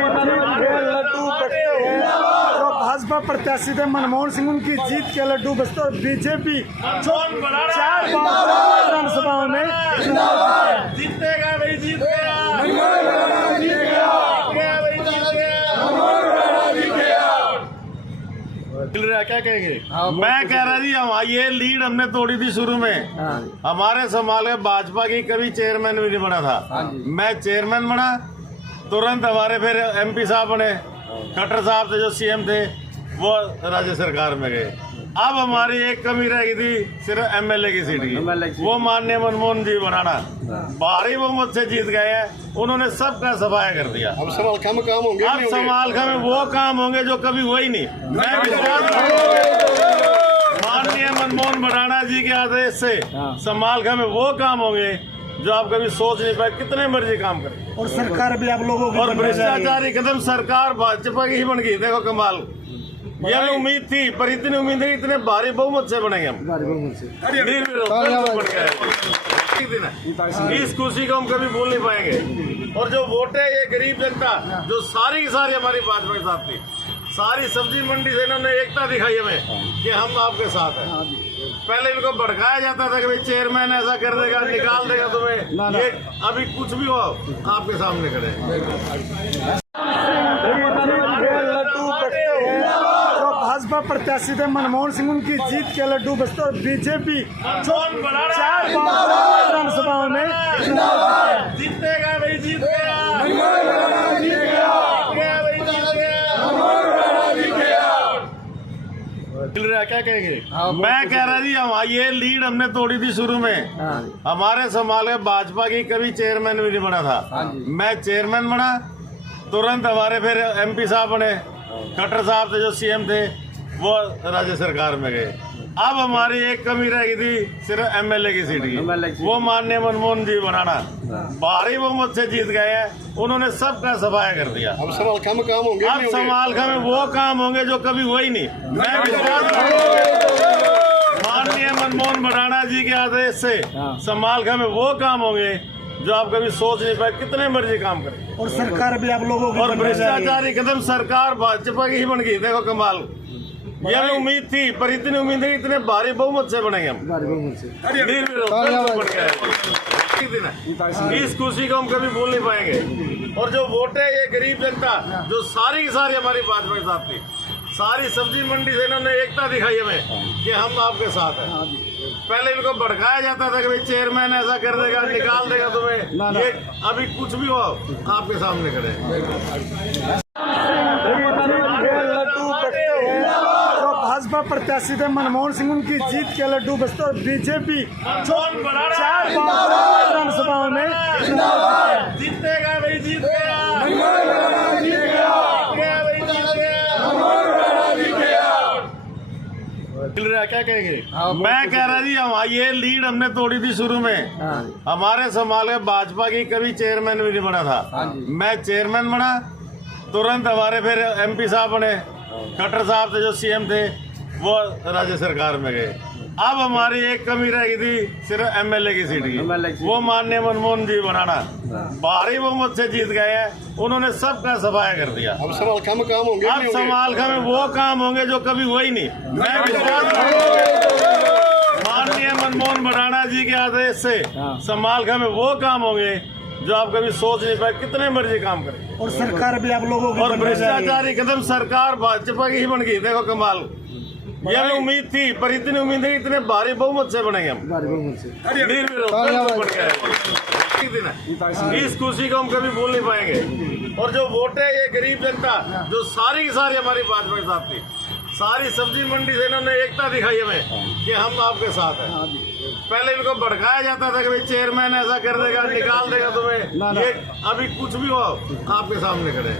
लड्डू बटते हुए जो भाजपा प्रत्याशी थे मनमोहन सिंह उनकी जीत के लड्डू बचते और बीजेपी जो 4 विधानसभाओं में जीतेगा भाई, जीतेगा क्या कहेंगे? मैं कह रहा जी, हम ये लीड हमने तोड़ी थी शुरू में। हमारे समाज में भाजपा की कभी चेयरमैन भी नहीं बना था। मैं चेयरमैन बना, तुरंत हमारे फिर एमपी साहब बने, खट्टर साहब थे जो सीएम थे, वो राज्य सरकार में गए। अब हमारी एक कमी रह गई थी सिर्फ एमएलए की सीट की, वो माननीय मनमोहन जी बनाना भारी बहुमत से जीत गए हैं। उन्होंने सबका सफाया कर दिया। अब समालखा में काम होंगे, अब समालखा में वो काम होंगे जो कभी हुए ही नहीं। मैं विश्वास माननीय मनमोहन बनाना जी के आदेश से समालखा में वो काम होंगे जो आप कभी सोच नहीं पाए, कितने मर्जी काम करें। और सरकार भी आप लोगों की और भ्रष्टाचारी कदम सरकार भाजपा की ही बन गई। देखो कमाल, यह उम्मीद थी, पर इतनी उम्मीद है इतने भारी बहुमत से बनेंगे हम। इस खुशी को हम कभी भूल नहीं पाएंगे। और जो वोट है ये गरीब जनता जो सारी की सारी हमारी भाजपा के साथ थी, सारी सब्जी मंडी से इन्होंने एकता दिखाई हमें कि हम आपके साथ हैं। पहले इनको भड़काया जाता था कि भाई चेयरमैन ऐसा कर देगा, निकाल देगा तुम्हें। ये अभी कुछ भी हो आपके सामने खड़े। लड्डू बटते हुए जो भाजपा प्रत्याशी थे मनमोहन सिंह उनकी जीत के लड्डू बचते और बीजेपी जो 4 विधानसभाओं में जीतेगा भाई, जीतेगा क्या कहेंगे? मैं कह रहा जी, हम ये लीड हमने तोड़ी थी शुरू में। हमारे समाज में भाजपा की कभी चेयरमैन भी नहीं बना था। मैं चेयरमैन बना, तुरंत हमारे फिर एमपी साहब बने, खट्टर साहब थे जो सीएम थे, वो राज्य सरकार में गए। अब हमारी एक कमी रह गई थी सिर्फ एमएलए की सीट की, वो माननीय मनमोहन जी बनाना भारी बहुमत से जीत गए हैं। उन्होंने सबका सफाया कर दिया। अब समालखा में काम होंगे, अब समालखा में वो काम होंगे जो कभी हुए ही नहीं। मैं विश्वास माननीय मनमोहन बनाना जी के आदेश से समालखा में वो काम होंगे जो आप कभी सोच नहीं पाए, कितने मर्जी काम करें। और सरकार भी आप लोगों की और भ्रष्टाचारी कदम सरकार भाजपा की ही बन गई। देखो कमाल, यह उम्मीद थी, पर इतनी उम्मीद है इतने भारी बहुमत से बनेंगे हम। इस खुशी को हम कभी भूल नहीं पाएंगे। और जो वोट है ये गरीब जनता जो सारी की सारी हमारी भाजपा के साथ थी, सारी सब्जी मंडी से इन्होंने एकता दिखाई हमें कि हम आपके साथ हैं। पहले इनको भड़काया जाता था कि भाई चेयरमैन ऐसा कर देगा, निकाल देगा तुम्हें। ये अभी कुछ भी हो आपके सामने खड़े। लड्डू बटते हुए जो भाजपा प्रत्याशी थे मनमोहन सिंह उनकी जीत के लड्डू बचते और बीजेपी जो 4 विधानसभाओं में जीतेगा भाई, जीतेगा क्या कहेंगे? मैं कह रहा जी, हम ये लीड हमने तोड़ी थी शुरू में। हमारे समाज में भाजपा की कभी चेयरमैन भी नहीं बना था। मैं चेयरमैन बना, तुरंत हमारे फिर एमपी साहब बने, खट्टर साहब थे जो सीएम थे, वो राज्य सरकार में गए। अब हमारी एक कमी रह गई थी सिर्फ एमएलए की सीट की, वो माननीय मनमोहन जी बनाना भारी बहुमत से जीत गए हैं। उन्होंने सबका सफाया कर दिया। अब समालखा में काम होंगे, अब समालखा में वो काम होंगे जो कभी हुए ही नहीं। मैं विश्वास माननीय मनमोहन बनाना जी के आदेश से समालखा में वो काम होंगे जो आप कभी सोच नहीं पाए, कितने मर्जी काम करें। और सरकार भी आप लोगों की और भ्रष्टाचारी कदम सरकार भाजपा की ही बन गई। देखो कमाल, यह उम्मीद थी, पर इतनी उम्मीद है इतने भारी बहुमत से बनेंगे हम। इस खुशी को हम कभी भूल नहीं पाएंगे। और जो वोट है ये गरीब जनता जो सारी की सारी हमारी भाजपा के साथ थी, सारी सब्जी मंडी से इन्होंने एकता दिखाई हमें कि हम आपके साथ हैं। पहले इनको भड़काया जाता था कि भाई चेयरमैन ऐसा कर देगा, निकाल देगा तुम्हें। ये अभी कुछ भी हो आपके सामने खड़े।